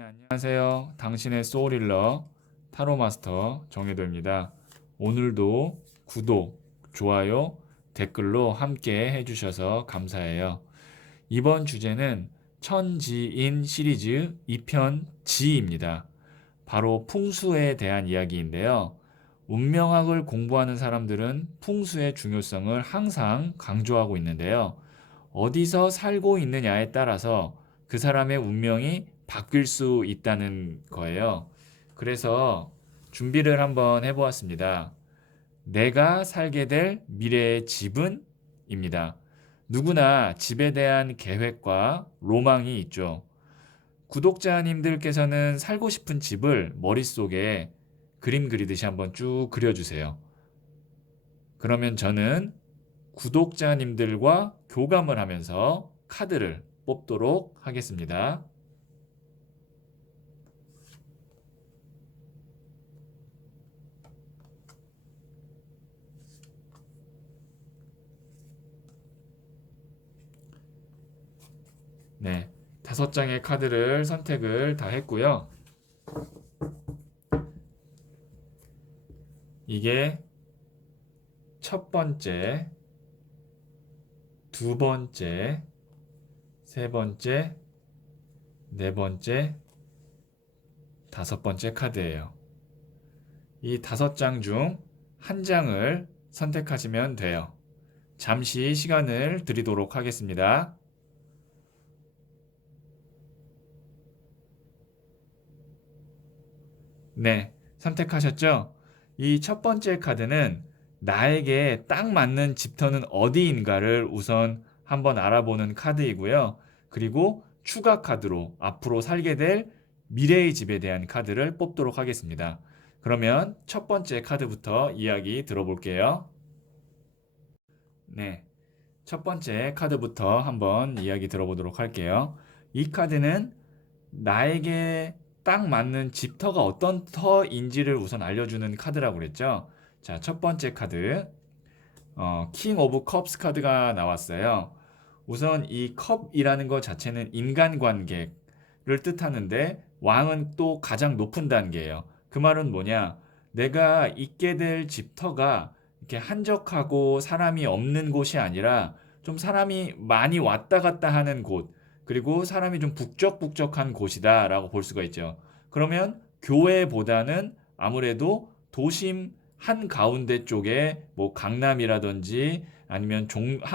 네, 안녕하세요. 당신의 소울힐러 타로마스터 정혜도입니다. 오늘도 구독, 좋아요, 댓글로 함께 해주셔서 감사해요. 이번 주제는 천지인 시리즈 2편 지입니다. 바로 풍수에 대한 이야기인데요. 운명학을 공부하는 사람들은 풍수의 중요성을 항상 강조하고 있는데요. 어디서 살고 있느냐에 따라서 그 사람의 운명이 바뀔 수 있다는 거예요. 그래서 준비를 한번 해보았습니다. 내가 살게 될 미래의 집은? 입니다. 누구나 집에 대한 계획과 로망이 있죠. 구독자님들께서는 살고 싶은 집을 머릿속에 그림 그리듯이 한번 쭉 그려주세요. 그러면 저는 구독자님들과 교감을 하면서 카드를 뽑도록 하겠습니다. 네, 5장의 카드를 선택을 다 했고요. 이게 첫 번째, 두 번째, 세 번째, 네 번째, 5번째 카드예요. 이 5장 중 한 장을 선택하시면 돼요. 잠시 시간을 드리도록 하겠습니다. 네, 선택하셨죠? 이 첫 번째 카드는 나에게 딱 맞는 집터는 어디인가를 우선 한번 알아보는 카드이고요. 그리고 추가 카드로 앞으로 살게 될 미래의 집에 대한 카드를 뽑도록 하겠습니다. 그러면 첫 번째 카드부터 이야기 들어볼게요. 네, 첫 번째 카드부터 한번 이야기 들어보도록 할게요. 이 카드는 나에게 딱 맞는 집터가 어떤 터인지를 우선 알려주는 카드라고 그랬죠. 자, 첫 번째 카드, 킹 오브 컵스 카드가 나왔어요. 우선 이 컵이라는 것 자체는 인간관계를 뜻하는데 왕은 또 가장 높은 단계예요. 그 말은 뭐냐? 내가 있게 될 집터가 이렇게 한적하고 사람이 없는 곳이 아니라 좀 사람이 많이 왔다 갔다 하는 곳, 그리고 사람이 좀 북적북적한 곳이다라고 볼 수가 있죠. 그러면 교회보다는 아무래도 도심 한 가운데 쪽에 뭐 강남이라든지 아니면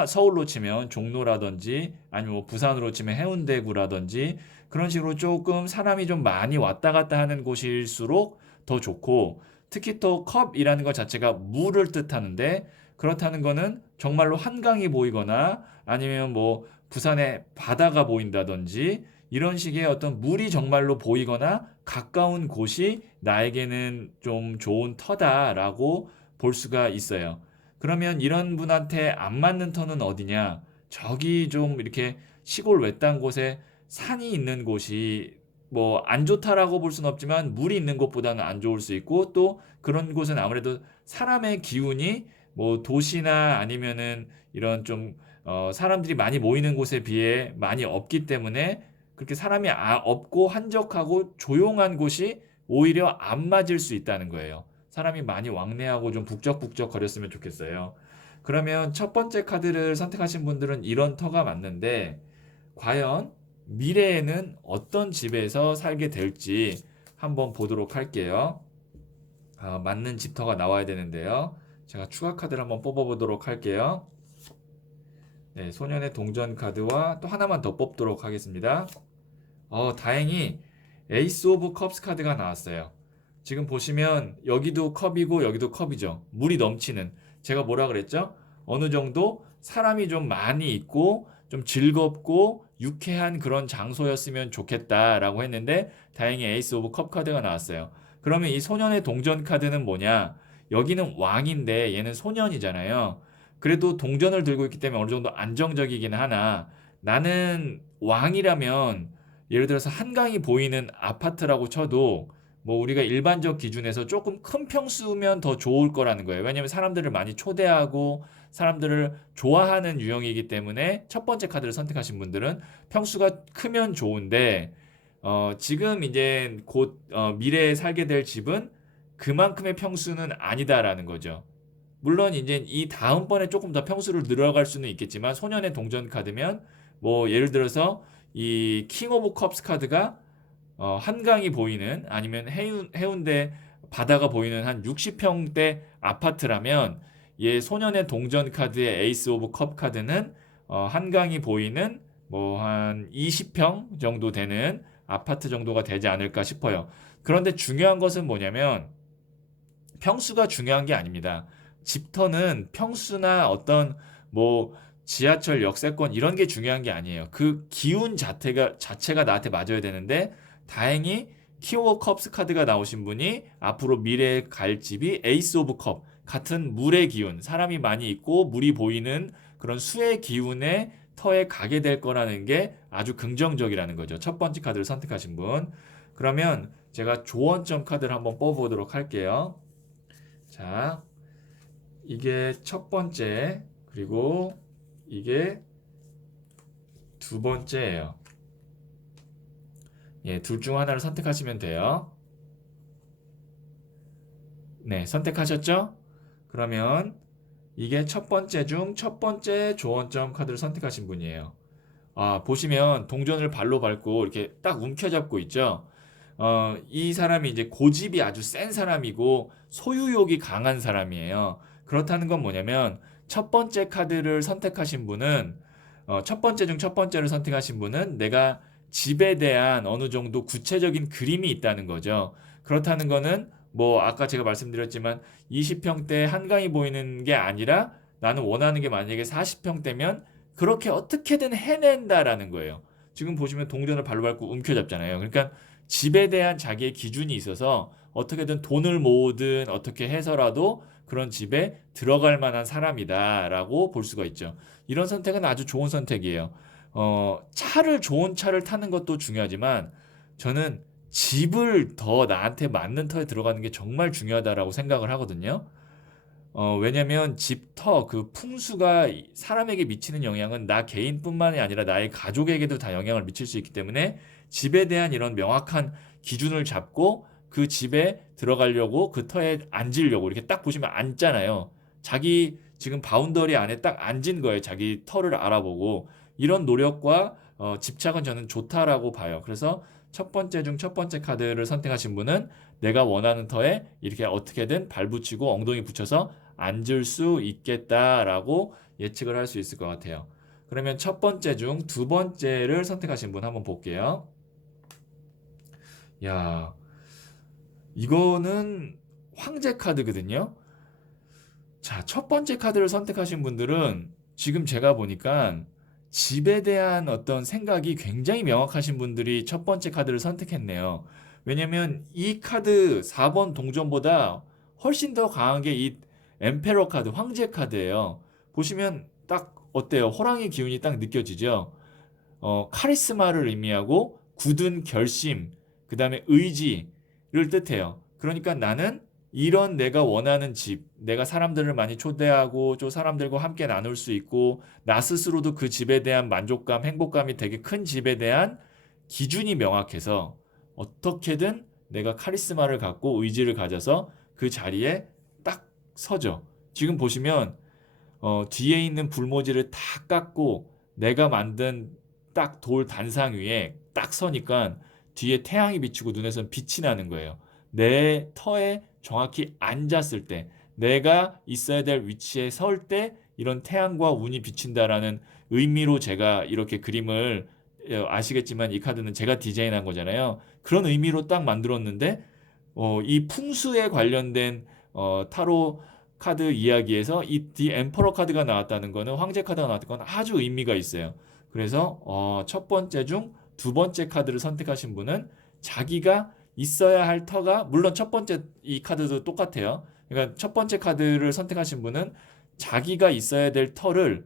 서울로 치면 종로라든지 아니면 뭐 부산으로 치면 해운대구라든지 그런 식으로 조금 사람이 좀 많이 왔다 갔다 하는 곳일수록 더 좋고, 특히 또 컵이라는 것 자체가 물을 뜻하는데, 그렇다는 거는 정말로 한강이 보이거나 아니면 뭐 부산에 바다가 보인다든지 이런 식의 어떤 물이 정말로 보이거나 가까운 곳이 나에게는 좀 좋은 터다라고 볼 수가 있어요. 그러면 이런 분한테 안 맞는 터는 어디냐? 저기 좀 이렇게 시골 외딴 곳에 산이 있는 곳이 뭐 안 좋다라고 볼 수는 없지만 물이 있는 곳보다는 안 좋을 수 있고, 또 그런 곳은 아무래도 사람의 기운이 뭐 도시나 아니면은 이런 좀 사람들이 많이 모이는 곳에 비해 많이 없기 때문에 그렇게 사람이 없고 한적하고 조용한 곳이 오히려 안 맞을 수 있다는 거예요. 사람이 많이 왕래하고 좀 북적북적 거렸으면 좋겠어요. 그러면 첫 번째 카드를 선택하신 분들은 이런 터가 맞는데, 과연 미래에는 어떤 집에서 살게 될지 한번 보도록 할게요. 맞는 집터가 나와야 되는데요. 제가 추가 카드를 한번 뽑아보도록 할게요. 네, 소년의 동전 카드와 또 하나만 더 뽑도록 하겠습니다. 다행히 에이스 오브 컵스 카드가 나왔어요. 지금 보시면 여기도 컵이고 여기도 컵이죠. 물이 넘치는. 제가 뭐라 그랬죠? 어느 정도 사람이 좀 많이 있고 좀 즐겁고 유쾌한 그런 장소였으면 좋겠다라고 했는데, 다행히 에이스 오브 컵 카드가 나왔어요. 그러면 이 소년의 동전 카드는 뭐냐? 여기는 왕인데 얘는 소년이잖아요. 그래도 동전을 들고 있기 때문에 어느 정도 안정적이긴 하나, 나는 왕이라면 예를 들어서 한강이 보이는 아파트라고 쳐도 뭐 우리가 일반적 기준에서 조금 큰 평수면 더 좋을 거라는 거예요. 왜냐면 사람들을 많이 초대하고 사람들을 좋아하는 유형이기 때문에 첫 번째 카드를 선택하신 분들은 평수가 크면 좋은데, 지금 이제 곧 미래에 살게 될 집은 그만큼의 평수는 아니다라는 거죠. 물론 이제 이 다음번에 조금 더 평수를 늘어갈 수는 있겠지만 소년의 동전 카드면 뭐 예를 들어서 이 킹 오브 컵스 카드가 한강이 보이는 아니면 해운대 바다가 보이는 한 60평대 아파트라면 얘 소년의 동전 카드의 에이스 오브 컵 카드는 한강이 보이는 뭐 한 20평 정도 되는 아파트 정도가 되지 않을까 싶어요. 그런데 중요한 것은 뭐냐면 평수가 중요한 게 아닙니다. 집터는 평수나 어떤 뭐 지하철 역세권 이런 게 중요한 게 아니에요. 그 기운 자체가 나한테 맞아야 되는데 다행히 키워 컵스 카드가 나오신 분이 앞으로 미래에 갈 집이 에이스 오브 컵 같은 물의 기운, 사람이 많이 있고 물이 보이는 그런 수의 기운의 터에 가게 될 거라는 게 아주 긍정적이라는 거죠. 첫 번째 카드를 선택하신 분. 그러면 제가 조언점 카드를 한번 뽑아보도록 할게요. 자, 이게 첫 번째, 그리고 이게 두 번째예요. 예, 둘 중 하나를 선택하시면 돼요. 네, 선택하셨죠? 그러면 이게 첫 번째 중 첫 번째 조언점 카드를 선택하신 분이에요. 보시면 동전을 발로 밟고 이렇게 딱 움켜잡고 있죠? 이 사람이 이제 고집이 아주 센 사람이고 소유욕이 강한 사람이에요. 그렇다는 건 뭐냐면 첫 번째 카드를 선택하신 분은 첫 번째 중 첫 번째를 선택하신 분은 내가 집에 대한 어느 정도 구체적인 그림이 있다는 거죠. 그렇다는 거는 뭐 아까 제가 말씀드렸지만 20평대 한강이 보이는 게 아니라 나는 원하는 게 만약에 40평대면 그렇게 어떻게든 해낸다라는 거예요. 지금 보시면 동전을 발로 밟고 움켜잡잖아요. 그러니까 집에 대한 자기의 기준이 있어서 어떻게든 돈을 모으든 어떻게 해서라도 그런 집에 들어갈 만한 사람이다라고 볼 수가 있죠. 이런 선택은 아주 좋은 선택이에요. 좋은 차를 타는 것도 중요하지만 저는 집을 더 나한테 맞는 터에 들어가는 게 정말 중요하다라고 생각을 하거든요. 왜냐면 집터 그 풍수가 사람에게 미치는 영향은 나 개인뿐만이 아니라 나의 가족에게도 다 영향을 미칠 수 있기 때문에 집에 대한 이런 명확한 기준을 잡고 그 집에 들어가려고 그 터에 앉으려고 이렇게 딱 보시면 앉잖아요. 자기 지금 바운더리 안에 딱 앉은 거예요. 자기 터를 알아보고 이런 노력과 집착은 저는 좋다라고 봐요. 그래서 첫 번째 중 첫 번째 카드를 선택하신 분은 내가 원하는 터에 이렇게 어떻게든 발붙이고 엉덩이 붙여서 앉을 수 있겠다라고 예측을 할 수 있을 것 같아요. 그러면 첫 번째 중 두 번째를 선택하신 분 한번 볼게요. 야, 이거는 황제 카드거든요. 자, 첫 번째 카드를 선택하신 분들은 지금 제가 보니까 집에 대한 어떤 생각이 굉장히 명확하신 분들이 첫 번째 카드를 선택했네요. 왜냐면 이 카드 4번 동전보다 훨씬 더 강한 게 이 엠페러 카드, 황제 카드예요. 보시면 딱 어때요? 호랑이 기운이 딱 느껴지죠? 카리스마를 의미하고 굳은 결심, 그 다음에 의지를 뜻해요. 그러니까 나는 이런 내가 원하는 집, 내가 사람들을 많이 초대하고 또 사람들과 함께 나눌 수 있고 나 스스로도 그 집에 대한 만족감, 행복감이 되게 큰 집에 대한 기준이 명확해서 어떻게든 내가 카리스마를 갖고 의지를 가져서 그 자리에 딱 서죠. 지금 보시면 뒤에 있는 불모지를 다 깎고 내가 만든 딱 돌 단상 위에 딱 서니까 뒤에 태양이 비치고 눈에선 빛이 나는 거예요. 내 터에 정확히 앉았을 때, 내가 있어야 될 위치에 설 때 이런 태양과 운이 비친다라는 의미로 제가 이렇게 그림을 아시겠지만 이 카드는 제가 디자인한 거잖아요. 그런 의미로 딱 만들었는데 이 풍수에 관련된 타로 카드 이야기에서 이 디 엠퍼러 카드가 나왔다는 거는 황제 카드가 나왔다는 건 아주 의미가 있어요. 그래서 첫 번째 중 두 번째 카드를 선택하신 분은 자기가 있어야 할 터가 물론 첫 번째 이 카드도 똑같아요. 그러니까 첫 번째 카드를 선택하신 분은 자기가 있어야 될 터를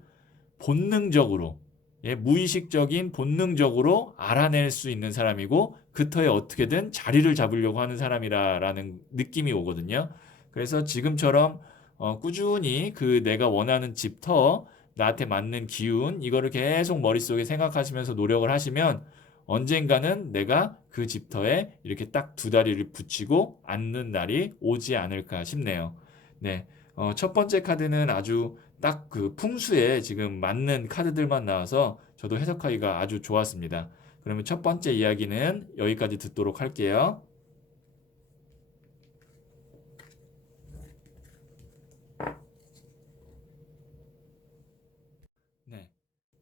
본능적으로 무의식적인 본능적으로 알아낼 수 있는 사람이고 그 터에 어떻게든 자리를 잡으려고 하는 사람이라는 느낌이 오거든요. 그래서 지금처럼 꾸준히 그 내가 원하는 집터 나한테 맞는 기운 이거를 계속 머릿속에 생각하시면서 노력을 하시면 언젠가는 내가 그 집터에 이렇게 딱 두 다리를 붙이고 앉는 날이 오지 않을까 싶네요. 네. 첫 번째 카드는 아주 딱 그 풍수에 지금 맞는 카드들만 나와서 저도 해석하기가 아주 좋았습니다. 그러면 첫 번째 이야기는 여기까지 듣도록 할게요. 네.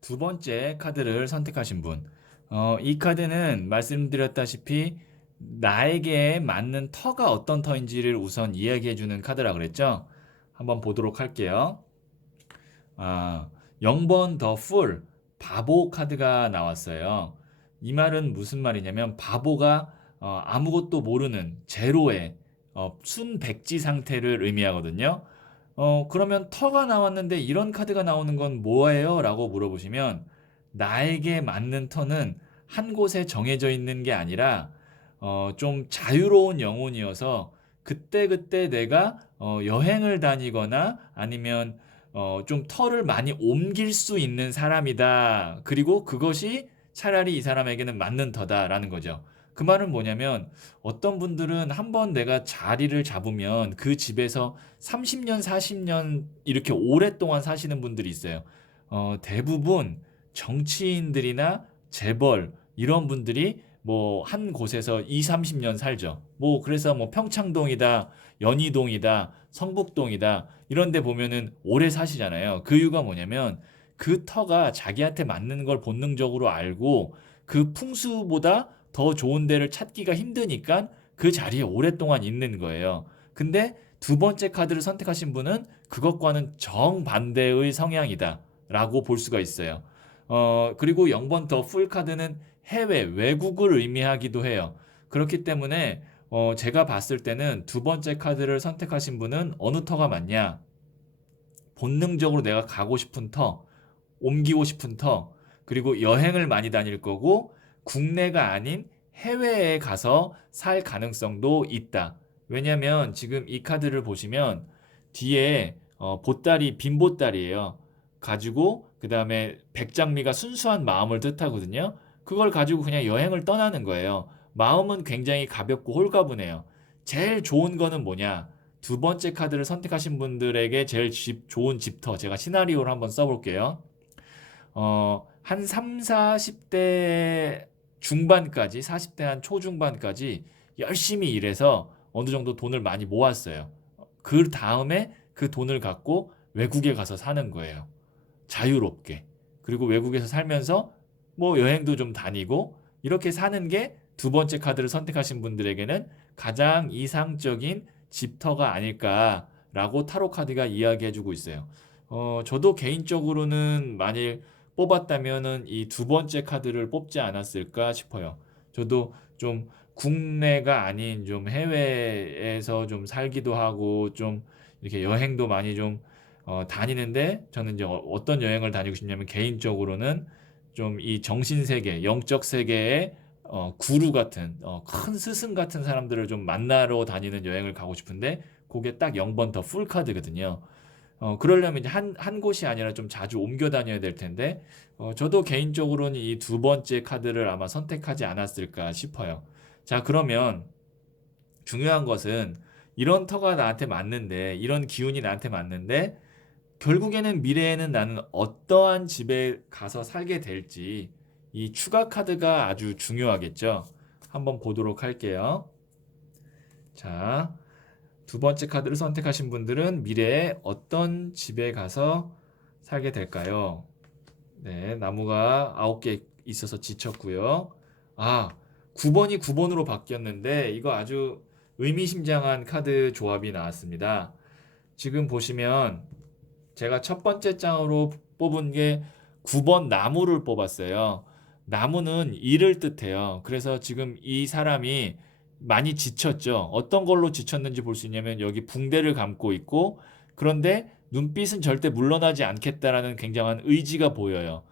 두 번째 카드를 선택하신 분. 이 카드는 말씀드렸다시피 나에게 맞는 터가 어떤 터인지를 우선 이야기해주는 카드라 그랬죠? 한번 보도록 할게요. 0번 더 풀, 바보 카드가 나왔어요. 이 말은 무슨 말이냐면 바보가 아무것도 모르는 제로의 순백지 상태를 의미하거든요. 그러면 터가 나왔는데 이런 카드가 나오는 건 뭐예요? 라고 물어보시면 나에게 맞는 터는 한 곳에 정해져 있는 게 아니라 좀 자유로운 영혼이어서 그때그때 내가 여행을 다니거나 아니면 좀 터를 많이 옮길 수 있는 사람이다. 그리고 그것이 차라리 이 사람에게는 맞는 터다라는 거죠. 그 말은 뭐냐면 어떤 분들은 한번 내가 자리를 잡으면 그 집에서 30년, 40년 이렇게 오랫동안 사시는 분들이 있어요. 대부분 정치인들이나 재벌 이런 분들이 뭐 한 곳에서 2, 30년 살죠. 뭐 그래서 뭐 평창동이다, 연희동이다, 성북동이다 이런 데 보면은 오래 사시잖아요. 그 이유가 뭐냐면 그 터가 자기한테 맞는 걸 본능적으로 알고 그 풍수보다 더 좋은 데를 찾기가 힘드니까 그 자리에 오랫동안 있는 거예요. 근데 두 번째 카드를 선택하신 분은 그것과는 정반대의 성향이다 라고 볼 수가 있어요. 그리고 0번 더 풀 카드는 해외, 외국을 의미하기도 해요. 그렇기 때문에 제가 봤을 때는 두 번째 카드를 선택하신 분은 어느 터가 맞냐? 본능적으로 내가 가고 싶은 터, 옮기고 싶은 터, 그리고 여행을 많이 다닐 거고 국내가 아닌 해외에 가서 살 가능성도 있다. 왜냐면 지금 이 카드를 보시면 뒤에 보따리, 빈 보따리예요. 가지고 그 다음에 백장미가 순수한 마음을 뜻하거든요. 그걸 가지고 그냥 여행을 떠나는 거예요. 마음은 굉장히 가볍고 홀가분해요. 제일 좋은 거는 뭐냐? 두 번째 카드를 선택하신 분들에게 제일 좋은 집터 제가 시나리오를 한번 써볼게요. 한 3, 40대 중반까지, 40대 한 초중반까지 열심히 일해서 어느 정도 돈을 많이 모았어요. 그 다음에 그 돈을 갖고 외국에 가서 사는 거예요. 자유롭게. 그리고 외국에서 살면서 뭐 여행도 좀 다니고 이렇게 사는 게 두 번째 카드를 선택하신 분들에게는 가장 이상적인 집터가 아닐까라고 타로 카드가 이야기해주고 있어요. 저도 개인적으로는 만일 뽑았다면은 이 두 번째 카드를 뽑지 않았을까 싶어요. 저도 좀 국내가 아닌 좀 해외에서 좀 살기도 하고 좀 이렇게 여행도 많이 좀 다니는데 저는 이제 어떤 여행을 다니고 싶냐면 개인적으로는 좀 이 정신 세계, 영적 세계의 구루 같은 큰 스승 같은 사람들을 좀 만나러 다니는 여행을 가고 싶은데 그게 딱 0번 더 풀 카드거든요. 그러려면 이제 한 곳이 아니라 좀 자주 옮겨 다녀야 될 텐데, 저도 개인적으로는 이 두 번째 카드를 아마 선택하지 않았을까 싶어요. 자, 그러면 중요한 것은 이런 터가 나한테 맞는데, 이런 기운이 나한테 맞는데, 결국에는 미래에는 나는 어떠한 집에 가서 살게 될지 이 추가 카드가 아주 중요하겠죠. 한번 보도록 할게요. 자, 두 번째 카드를 선택하신 분들은 미래에 어떤 집에 가서 살게 될까요? 네, 나무가 9개 있어서 지쳤고요. 9번이 9번으로 바뀌었는데 이거 아주 의미심장한 카드 조합이 나왔습니다. 지금 보시면 제가 첫 번째 장으로 뽑은 게 9번 나무를 뽑았어요. 나무는 일을 뜻해요. 그래서 지금 이 사람이 많이 지쳤죠. 어떤 걸로 지쳤는지 볼 수 있냐면 여기 붕대를 감고 있고 그런데 눈빛은 절대 물러나지 않겠다라는 굉장한 의지가 보여요.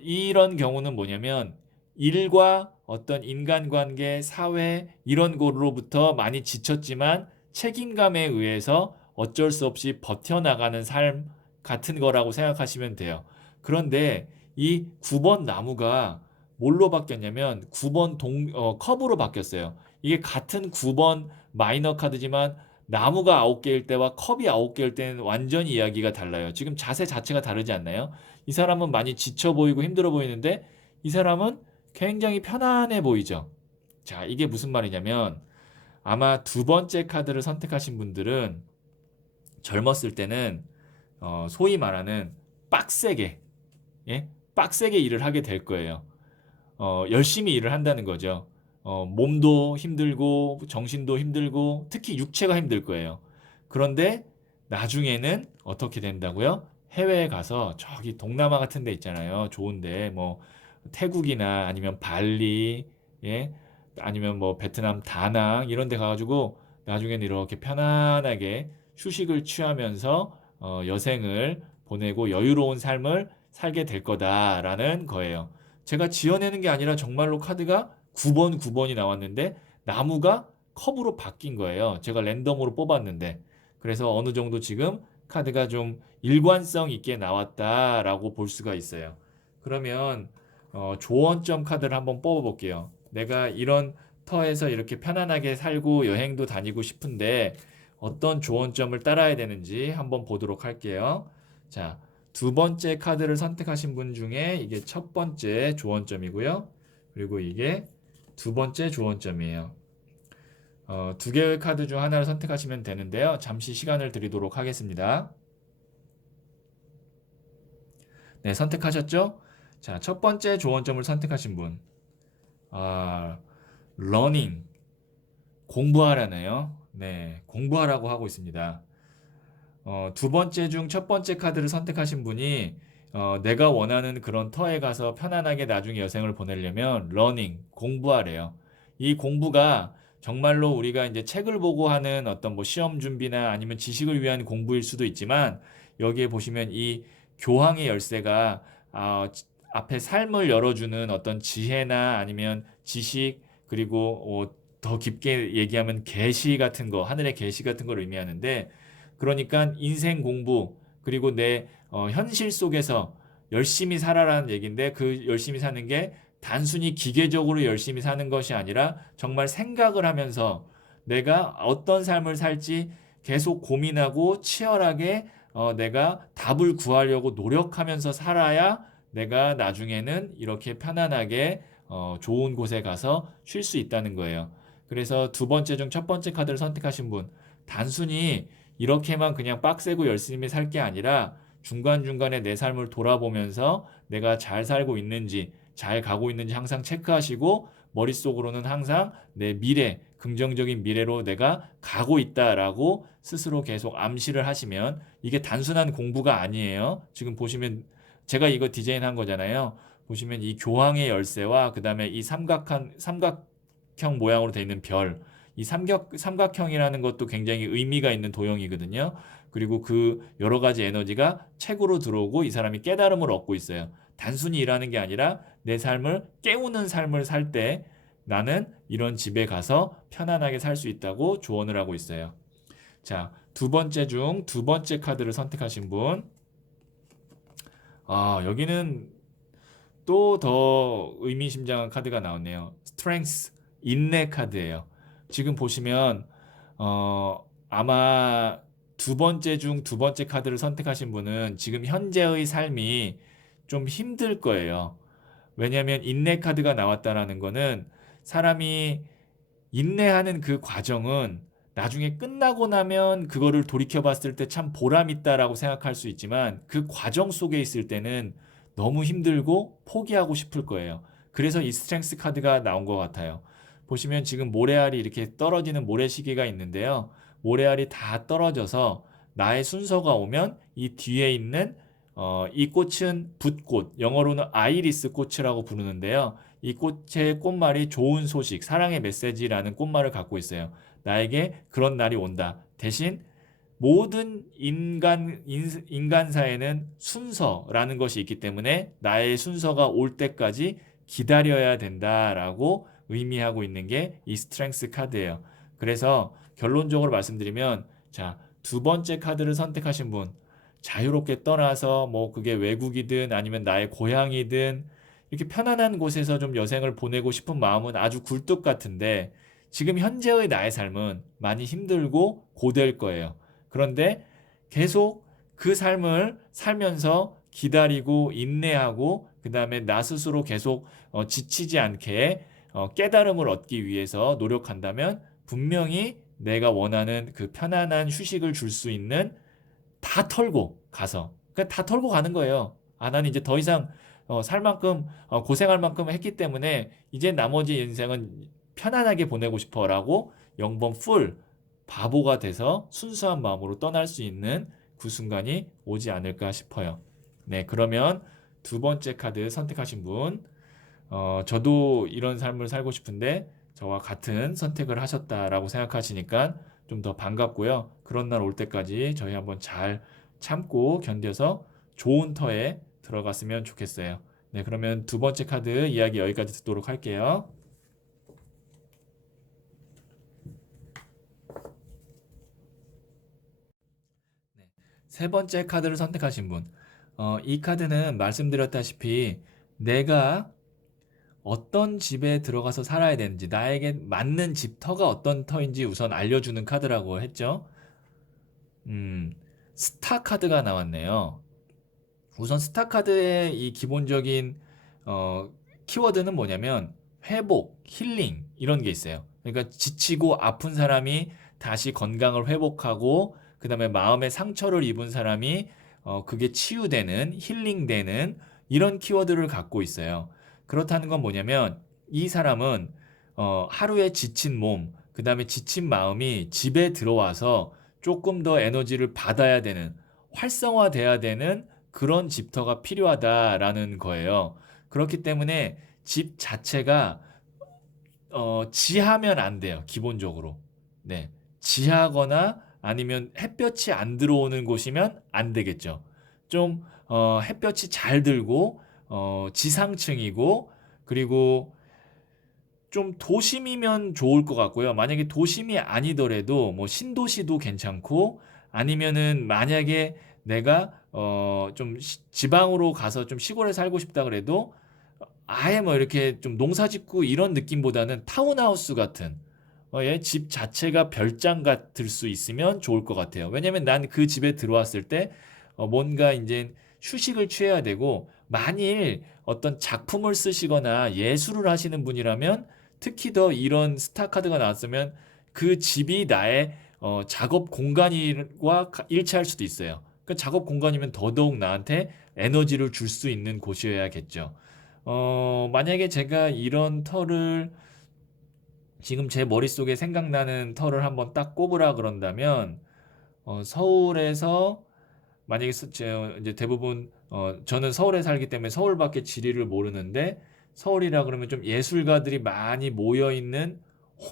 이런 경우는 뭐냐면 일과 어떤 인간관계, 사회 이런 거로부터 많이 지쳤지만 책임감에 의해서 어쩔 수 없이 버텨나가는 삶 같은 거라고 생각하시면 돼요. 그런데 이 9번 나무가 뭘로 바뀌었냐면 9번 컵으로 바뀌었어요. 이게 같은 9번 마이너 카드지만 나무가 9개일 때와 컵이 9개일 때는 완전히 이야기가 달라요. 지금 자세 자체가 다르지 않나요? 이 사람은 많이 지쳐 보이고 힘들어 보이는데 이 사람은 굉장히 편안해 보이죠. 자, 이게 무슨 말이냐면 아마 두 번째 카드를 선택하신 분들은 젊었을 때는 소위 말하는 빡세게, 예? 빡세게 일을 하게 될 거예요. 열심히 일을 한다는 거죠. 몸도 힘들고 정신도 힘들고 특히 육체가 힘들 거예요. 그런데 나중에는 어떻게 된다고요? 해외에 가서 저기 동남아 같은 데 있잖아요. 좋은데 뭐 태국이나 아니면 발리, 예? 아니면 뭐 베트남 다낭 이런 데 가가지고 나중에는 이렇게 편안하게 휴식을 취하면서 여생을 보내고 여유로운 삶을 살게 될 거다라는 거예요. 제가 지어내는 게 아니라 정말로 카드가 9번 9번이 나왔는데 나무가 컵으로 바뀐 거예요. 제가 랜덤으로 뽑았는데. 그래서 어느 정도 지금 카드가 좀 일관성 있게 나왔다라고 볼 수가 있어요. 그러면 조언점 카드를 한번 뽑아볼게요. 내가 이런 터에서 이렇게 편안하게 살고 여행도 다니고 싶은데 어떤 조언점을 따라야 되는지 한번 보도록 할게요. 자, 두 번째 카드를 선택하신 분 중에 이게 첫 번째 조언점이고요. 그리고 이게 두 번째 조언점이에요. 두 개의 카드 중 하나를 선택하시면 되는데요. 잠시 시간을 드리도록 하겠습니다. 네, 선택하셨죠? 자, 첫 번째 조언점을 선택하신 분. 아, 러닝, 공부하라네요. 네, 공부하라고 하고 있습니다. 두 번째 중 첫 번째 카드를 선택하신 분이 내가 원하는 그런 터에 가서 편안하게 나중에 여생을 보내려면 러닝, 공부하래요. 이 공부가 정말로 우리가 이제 책을 보고 하는 어떤 뭐 시험 준비나 아니면 지식을 위한 공부일 수도 있지만 여기에 보시면 이 교황의 열쇠가 앞에 삶을 열어주는 어떤 지혜나 아니면 지식 그리고 더 깊게 얘기하면 계시 같은 거, 하늘의 계시 같은 걸 의미하는데 그러니까 인생 공부 그리고 내 현실 속에서 열심히 살아라는 얘기인데 그 열심히 사는 게 단순히 기계적으로 열심히 사는 것이 아니라 정말 생각을 하면서 내가 어떤 삶을 살지 계속 고민하고 치열하게 내가 답을 구하려고 노력하면서 살아야 내가 나중에는 이렇게 편안하게 좋은 곳에 가서 쉴 수 있다는 거예요. 그래서 두 번째 중 첫 번째 카드를 선택하신 분 단순히 이렇게만 그냥 빡세고 열심히 살 게 아니라 중간중간에 내 삶을 돌아보면서 내가 잘 살고 있는지, 잘 가고 있는지 항상 체크하시고 머릿속으로는 항상 내 미래, 긍정적인 미래로 내가 가고 있다라고 스스로 계속 암시를 하시면 이게 단순한 공부가 아니에요. 지금 보시면 제가 이거 디자인한 거잖아요. 보시면 이 교황의 열쇠와 그 다음에 이 삼각형 모양으로 되어 있는 별, 이 삼각형이라는 것도 굉장히 의미가 있는 도형이거든요. 그리고 그 여러 가지 에너지가 책으로 들어오고 이 사람이 깨달음을 얻고 있어요. 단순히 일하는 게 아니라 내 삶을 깨우는 삶을 살 때 나는 이런 집에 가서 편안하게 살 수 있다고 조언을 하고 있어요. 자, 두 번째 중 두 번째 카드를 선택하신 분. 여기는 또 더 의미심장한 카드가 나왔네요. 스트렝스, 인내 카드예요. 지금 보시면 아마 두 번째 중 두 번째 카드를 선택하신 분은 지금 현재의 삶이 좀 힘들 거예요. 왜냐하면 인내 카드가 나왔다라는 거는 사람이 인내하는 그 과정은 나중에 끝나고 나면 그거를 돌이켜 봤을 때 참 보람 있다라고 생각할 수 있지만 그 과정 속에 있을 때는 너무 힘들고 포기하고 싶을 거예요. 그래서 이 스트렝스 카드가 나온 것 같아요. 보시면 지금 모래알이 이렇게 떨어지는 모래시계가 있는데요. 모래알이 다 떨어져서 나의 순서가 오면 이 뒤에 있는 이 꽃은 붓꽃, 영어로는 아이리스 꽃이라고 부르는데요. 이 꽃의 꽃말이 좋은 소식, 사랑의 메시지라는 꽃말을 갖고 있어요. 나에게 그런 날이 온다. 대신 모든 인간사에는 순서라는 것이 있기 때문에 나의 순서가 올 때까지 기다려야 된다라고 의미하고 있는 게 이 스트렝스 카드예요. 그래서 결론적으로 말씀드리면 자, 두 번째 카드를 선택하신 분 자유롭게 떠나서 뭐 그게 외국이든 아니면 나의 고향이든 이렇게 편안한 곳에서 좀 여생을 보내고 싶은 마음은 아주 굴뚝 같은데 지금 현재의 나의 삶은 많이 힘들고 고될 거예요. 그런데 계속 그 삶을 살면서 기다리고 인내하고 그 다음에 나 스스로 계속 지치지 않게 깨달음을 얻기 위해서 노력한다면 분명히 내가 원하는 그 편안한 휴식을 줄 수 있는 다 털고 가서 그러니까 다 털고 가는 거예요. 아, 나는 이제 더 이상 살 만큼 고생할 만큼 했기 때문에 이제 나머지 인생은 편안하게 보내고 싶어라고 영번 풀 바보가 돼서 순수한 마음으로 떠날 수 있는 그 순간이 오지 않을까 싶어요. 네, 그러면 두 번째 카드 선택하신 분, 저도 이런 삶을 살고 싶은데 저와 같은 선택을 하셨다라고 생각하시니까 좀 더 반갑고요. 그런 날 올 때까지 저희 한번 잘 참고 견뎌서 좋은 터에 들어갔으면 좋겠어요. 네, 그러면 두 번째 카드 이야기 여기까지 듣도록 할게요. 네, 세 번째 카드를 선택하신 분, 이 카드는 말씀드렸다시피 내가 어떤 집에 들어가서 살아야 되는지, 나에게 맞는 집터가 어떤 터인지 우선 알려주는 카드라고 했죠. 음, 스타 카드가 나왔네요. 우선 스타 카드의 이 기본적인 어, 키워드는 뭐냐면 회복, 힐링 이런 게 있어요. 그러니까 지치고 아픈 사람이 다시 건강을 회복하고 그다음에 마음의 상처를 입은 사람이 그게 치유되는 힐링되는 이런 키워드를 갖고 있어요. 그렇다는 건 뭐냐면 이 사람은 하루에 지친 몸, 그다음에 지친 마음이 집에 들어와서 조금 더 에너지를 받아야 되는 활성화돼야 되는 그런 집터가 필요하다라는 거예요. 그렇기 때문에 집 자체가 지하면 안 돼요. 기본적으로. 네. 지하거나 아니면 햇볕이 안 들어오는 곳이면 안 되겠죠. 좀 햇볕이 잘 들고 지상층이고 그리고 좀 도심이면 좋을 것 같고요. 만약에 도심이 아니더라도 뭐 신도시도 괜찮고 아니면은 만약에 내가 좀 지방으로 가서 좀 시골에 살고 싶다 그래도 아예 뭐 이렇게 좀 농사 짓고 이런 느낌보다는 타운하우스 같은 집 자체가 별장 같을 수 있으면 좋을 것 같아요. 왜냐면 난 그 집에 들어왔을 때 뭔가 이제 휴식을 취해야 되고 만일 어떤 작품을 쓰시거나 예술을 하시는 분이라면 특히 더 이런 스타 카드가 나왔으면 그 집이 나의 작업 공간과 일치할 수도 있어요. 그 작업 공간이면 더더욱 나한테 에너지를 줄 수 있는 곳이어야겠죠. 만약에 제가 이런 터를 지금 제 머릿속에 생각나는 터를 한번 딱 꼽으라 그런다면 서울에서 만약에 이제 대부분 저는 서울에 살기 때문에 서울밖에 지리를 모르는데 서울이라 그러면 좀 예술가들이 많이 모여 있는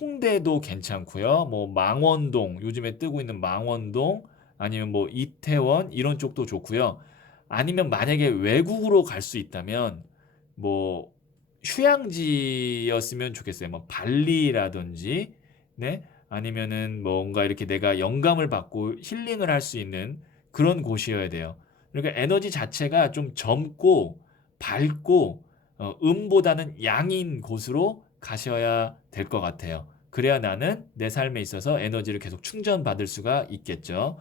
홍대도 괜찮고요. 뭐 망원동 요즘에 뜨고 있는 망원동 아니면 뭐 이태원 이런 쪽도 좋고요. 아니면 만약에 외국으로 갈 수 있다면 뭐 휴양지였으면 좋겠어요. 뭐 발리라든지 네 아니면은 뭔가 이렇게 내가 영감을 받고 힐링을 할 수 있는 그런 곳이어야 돼요. 그러니까 에너지 자체가 좀 젊고 밝고 음보다는 양인 곳으로 가셔야 될 것 같아요. 그래야 나는 내 삶에 있어서 에너지를 계속 충전받을 수가 있겠죠.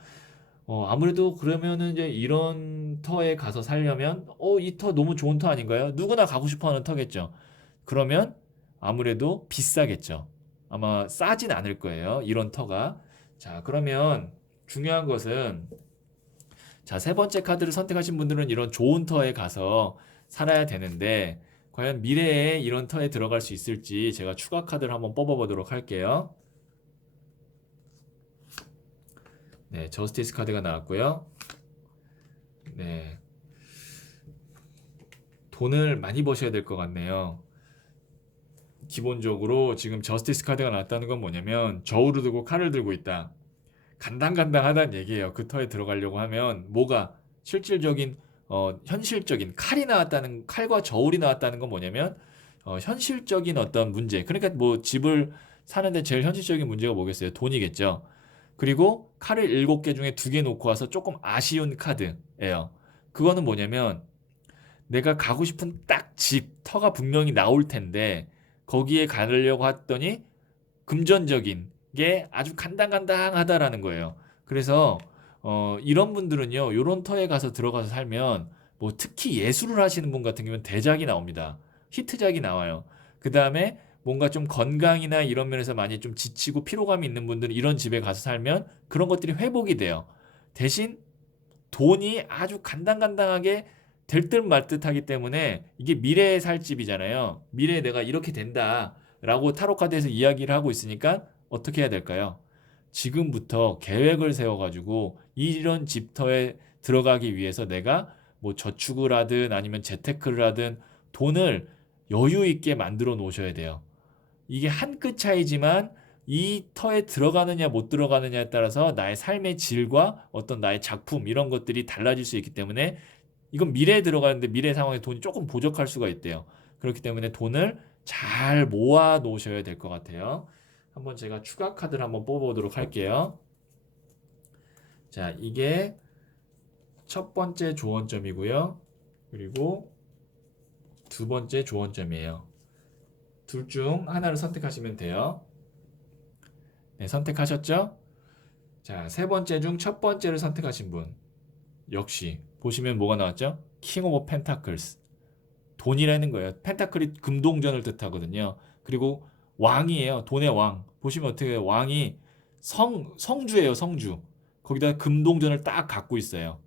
아무래도 그러면은 이제 이런 터에 가서 살려면 이 터 너무 좋은 터 아닌가요? 누구나 가고 싶어 하는 터겠죠. 그러면 아무래도 비싸겠죠. 아마 싸진 않을 거예요. 이런 터가. 자, 그러면 중요한 것은 자, 세 번째 카드를 선택하신 분들은 이런 좋은 터에 가서 살아야 되는데 과연 미래에 이런 터에 들어갈 수 있을지 제가 추가 카드를 한번 뽑아보도록 할게요. 네, 저스티스 카드가 나왔고요. 네, 돈을 많이 버셔야 될 것 같네요. 기본적으로 지금 저스티스 카드가 나왔다는 건 뭐냐면 저울을 들고 칼을 들고 있다. 간당간당하다는 얘기예요. 그 터에 들어가려고 하면 뭐가 실질적인 현실적인 칼이 나왔다는 칼과 저울이 나왔다는 건 뭐냐면 현실적인 어떤 문제. 그러니까 뭐 집을 사는데 제일 현실적인 문제가 뭐겠어요? 돈이겠죠. 그리고 칼을 7개 중에 2개 놓고 와서 조금 아쉬운 카드예요. 그거는 뭐냐면 내가 가고 싶은 딱 터가 분명히 나올 텐데 거기에 가려고 했더니 금전적인 게 아주 간당간당하다라는 거예요. 그래서 이런 분들은요, 요런 터에 가서 들어가서 살면 뭐 특히 예술을 하시는 분 같은 경우는 대작이 나옵니다. 히트작이 나와요. 그 다음에 뭔가 좀 건강이나 이런 면에서 많이 좀 지치고 피로감이 있는 분들은 이런 집에 가서 살면 그런 것들이 회복이 돼요. 대신 돈이 아주 간당간당하게 될 듯 말 듯하기 때문에 이게 미래에 살 집이잖아요. 미래에 내가 이렇게 된다라고 타로 카드에서 이야기를 하고 있으니까 어떻게 해야 될까요? 지금부터 계획을 세워가지고 이런 집터에 들어가기 위해서 내가 뭐 저축을 하든 아니면 재테크를 하든 돈을 여유 있게 만들어 놓으셔야 돼요. 이게 한 끗 차이지만 이 터에 들어가느냐 못 들어가느냐에 따라서 나의 삶의 질과 어떤 나의 작품 이런 것들이 달라질 수 있기 때문에 이건 미래에 들어가는데 미래 상황에 돈이 조금 부족할 수가 있대요. 그렇기 때문에 돈을 잘 모아 놓으셔야 될 것 같아요. 한번 제가 추가 카드를 한번 뽑아보도록 할게요. 자, 이게 첫 번째 조언점이고요. 그리고 두 번째 조언점이에요. 둘 중 하나를 선택하시면 돼요. 네, 선택하셨죠? 자, 세 번째 중 첫 번째를 선택하신 분. 역시 보시면 뭐가 나왔죠? 킹 오브 펜타클스. 돈이라는 거예요. 펜타클이 금동전을 뜻하거든요. 그리고 왕이에요. 돈의 왕. 보시면 어떻게 해요? 왕이 성주예요, 성주. 거기다 금동전을 딱 갖고 있어요.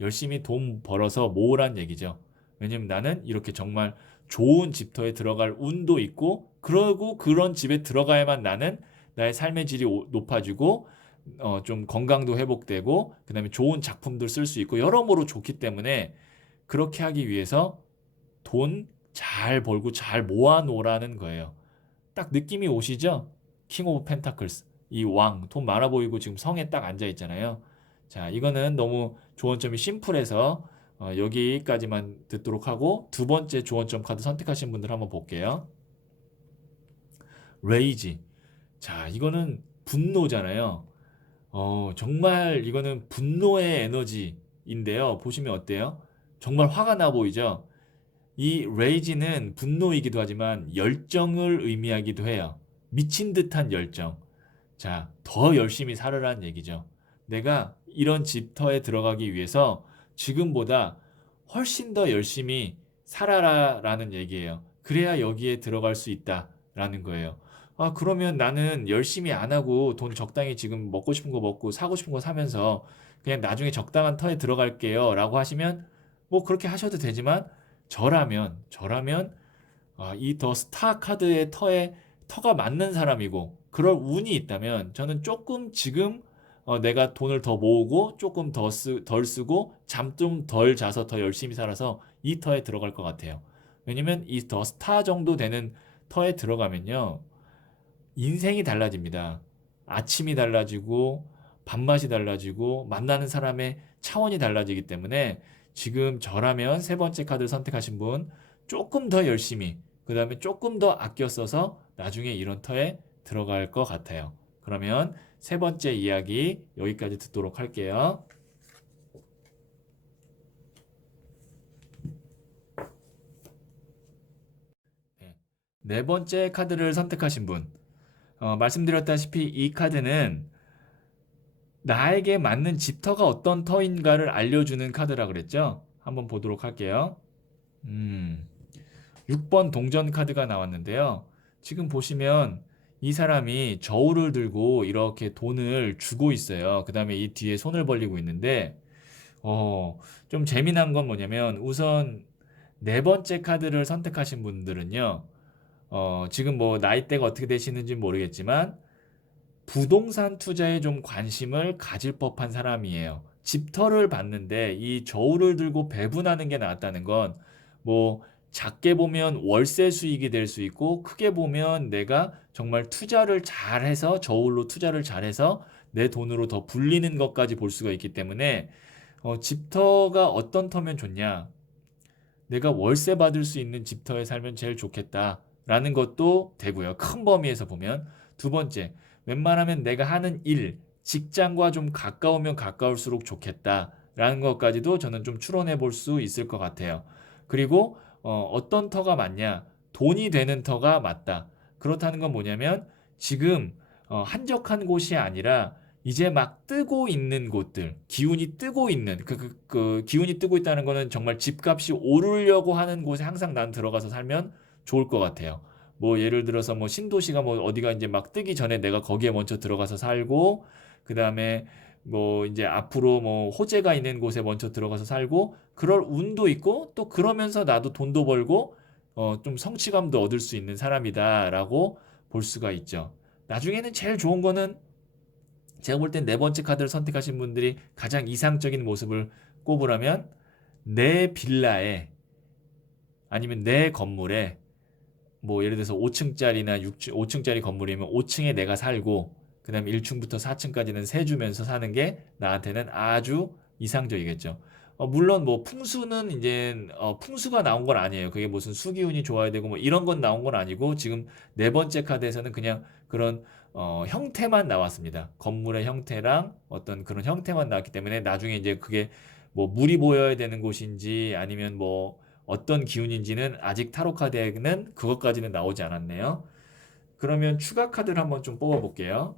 열심히 돈 벌어서 모으란 얘기죠. 왜냐면 나는 이렇게 정말 좋은 집터에 들어갈 운도 있고, 그러고 그런 집에 들어가야만 나는 나의 삶의 질이 높아지고, 좀 건강도 회복되고, 그 다음에 좋은 작품들 쓸 수 있고, 여러모로 좋기 때문에 그렇게 하기 위해서 돈 잘 벌고 잘 모아 놓으라는 거예요. 딱 느낌이 오시죠? 킹 오브 펜타클스. 이 왕, 돈 많아 보이고 지금 성에 딱 앉아 있잖아요. 자, 이거는 너무 조언점이 심플해서 여기까지만 듣도록 하고 두 번째 조언점 카드 선택하신 분들 한번 볼게요. 레이지. 자, 이거는 분노잖아요. 정말 이거는 분노의 에너지인데요. 보시면 어때요? 정말 화가 나 보이죠? 이 레이지는 분노이기도 하지만 열정을 의미하기도 해요. 미친 듯한 열정. 자, 더 열심히 살으라는 얘기죠. 내가 이런 집터에 들어가기 위해서 지금보다 훨씬 더 열심히 살아라라는 얘기예요. 그래야 여기에 들어갈 수 있다라는 거예요. 아, 그러면 나는 열심히 안 하고 돈 적당히 지금 먹고 싶은 거 먹고 사고 싶은 거 사면서 그냥 나중에 적당한 터에 들어갈게요 라고 하시면 뭐 그렇게 하셔도 되지만 저라면 이 더 스타 카드의 터가 맞는 사람이고 그럴 운이 있다면 저는 조금 지금 내가 돈을 더 모으고 조금 덜 쓰고 잠 좀 덜 자서 더 열심히 살아서 이 터에 들어갈 것 같아요. 왜냐면 이 더 스타 정도 되는 터에 들어가면요. 인생이 달라집니다. 아침이 달라지고 밥맛이 달라지고 만나는 사람의 차원이 달라지기 때문에 지금 저라면 세 번째 카드를 선택하신 분 조금 더 열심히 그 다음에 조금 더 아껴 써서 나중에 이런 터에 들어갈 것 같아요. 그러면 세 번째 이야기 여기까지 듣도록 할게요. 네. 네 번째 카드를 선택하신 분. 말씀드렸다시피 이 카드는 나에게 맞는 집터가 어떤 터인가를 알려주는 카드라 그랬죠? 한번 보도록 할게요. 음, 6번 동전 카드가 나왔는데요. 지금 보시면 이 사람이 저울을 들고 이렇게 돈을 주고 있어요. 그 다음에 이 뒤에 손을 벌리고 있는데, 좀 재미난 건 뭐냐면 우선 네 번째 카드를 선택하신 분들은요. 지금 뭐 나이대가 어떻게 되시는지 모르겠지만 부동산 투자에 좀 관심을 가질 법한 사람이에요. 집터를 봤는데 이 저울을 들고 배분하는 게 나왔다는 건 뭐 작게 보면 월세 수익이 될 수 있고 크게 보면 내가 정말 투자를 잘해서 저울로 투자를 잘해서 내 돈으로 더 불리는 것까지 볼 수가 있기 때문에 집터가 어떤 터면 좋냐? 내가 월세 받을 수 있는 집터에 살면 제일 좋겠다라는 것도 되고요. 큰 범위에서 보면. 두 번째, 웬만하면 내가 하는 일, 직장과 좀 가까우면 가까울수록 좋겠다라는 것까지도 저는 좀 추론해 볼 수 있을 것 같아요. 그리고 어떤 터가 맞냐? 돈이 되는 터가 맞다. 그렇다는 건 뭐냐면 지금 한적한 곳이 아니라 이제 막 뜨고 있는 곳들, 기운이 뜨고 있는 그 기운이 뜨고 있다는 거는 정말 집값이 오르려고 하는 곳에 항상 난 들어가서 살면 좋을 것 같아요. 뭐 예를 들어서 뭐 신도시가 뭐 어디가 이제 막 뜨기 전에 내가 거기에 먼저 들어가서 살고 그다음에 뭐 이제 앞으로 뭐 호재가 있는 곳에 먼저 들어가서 살고 그럴 운도 있고 또 그러면서 나도 돈도 벌고 좀 성취감도 얻을 수 있는 사람이다라고 볼 수가 있죠. 나중에는 제일 좋은 거는 제가 볼 땐 네 번째 카드를 선택하신 분들이 가장 이상적인 모습을 꼽으라면 내 빌라에 아니면 내 건물에 뭐 예를 들어서 5층짜리나 5층짜리 건물이면 5층에 내가 살고 그다음에 1층부터 4층까지는 세주면서 사는 게 나한테는 아주 이상적이겠죠. 물론 뭐 풍수는 이제 풍수가 나온 건 아니에요. 그게 무슨 수기운이 좋아야 되고 뭐 이런 건 나온 건 아니고 지금 네 번째 카드에서는 그냥 그런 형태만 나왔습니다. 건물의 형태랑 어떤 그런 형태만 나왔기 때문에 나중에 이제 그게 뭐 물이 보여야 되는 곳인지 아니면 뭐 어떤 기운인지는 아직 타로 카드에는 그것까지는 나오지 않았네요. 그러면 추가 카드를 한번 좀 뽑아 볼게요.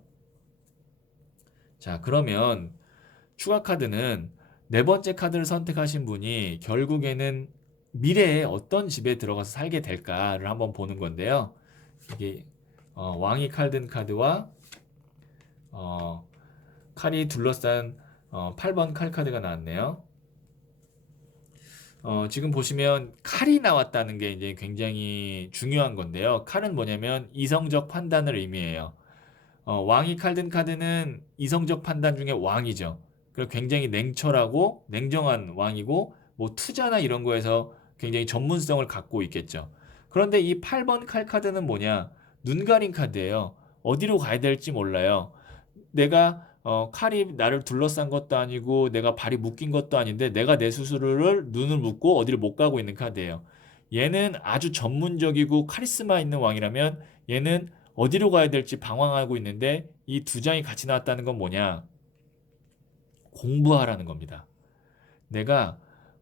자, 그러면 추가 카드는 네 번째 카드를 선택하신 분이 결국에는 미래에 어떤 집에 들어가서 살게 될까를 한번 보는 건데요. 이게 왕이 칼 든 카드와 어, 칼이 둘러싼 8번 칼 카드가 나왔네요. 지금 보시면 칼이 나왔다는 게 이제 굉장히 중요한 건데요. 칼은 뭐냐면 이성적 판단을 의미해요. 왕이 칼 든 카드는 이성적 판단 중에 왕이죠. 그리고 굉장히 냉철하고 냉정한 왕이고 뭐 투자나 이런 거에서 굉장히 전문성을 갖고 있겠죠. 그런데 이 8번 칼 카드는 뭐냐? 눈 가린 카드예요. 어디로 가야 될지 몰라요. 내가 칼이 나를 둘러싼 것도 아니고 내가 발이 묶인 것도 아닌데 내가 내 스스로를 눈을 묶고 어디를 못 가고 있는 카드예요. 얘는 아주 전문적이고 카리스마 있는 왕이라면 얘는 어디로 가야 될지 방황하고 있는데 이 두 장이 같이 나왔다는 건 뭐냐? 공부하라는 겁니다. 내가